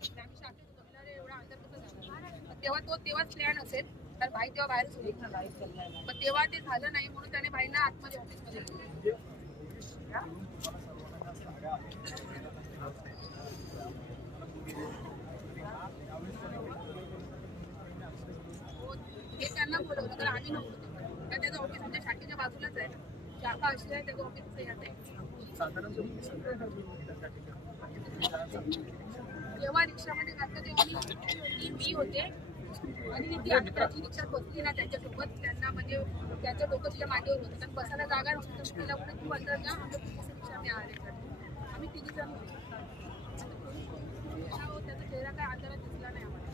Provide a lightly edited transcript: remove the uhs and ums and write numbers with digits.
आम्ही शाखेत होतो, म्हणलं, अरे एवढा अंतर कसं झाला. पण तेव्हाच प्लॅन असेल तर भाई तेव्हा बाहेरच होईल. पण तेव्हा ते झालं नाही म्हणून त्याने भाईंना आतमध्ये ऑफिसमध्ये ठेवलं. हो, हे त्यांना बोलवलं तर आम्ही नव्हतो तेव्हा. कारण त्याचं ऑफिस आमच्या शाखेच्या बाजूलाच आहे. शाखा अशी आहे, त्याचं ऑफिस यात आहे. जेव्हा रिक्षामध्ये घातलं तेव्हा मी होते आणि ती आम्ही त्याची रिक्षात बसली ना त्यांच्यासोबत. त्यांना म्हणजे त्यांचं डोकं तिच्या मांडीवर होतं, कारण बसायला जागा नव्हती. तर तिला कुठे तू अंदर जा, आमच्या पोलीस रिक्षा आम्ही आले. आम्ही 3 जण होतो. त्याचा चेहरा काय अंधारात दिसला नाही आम्हाला.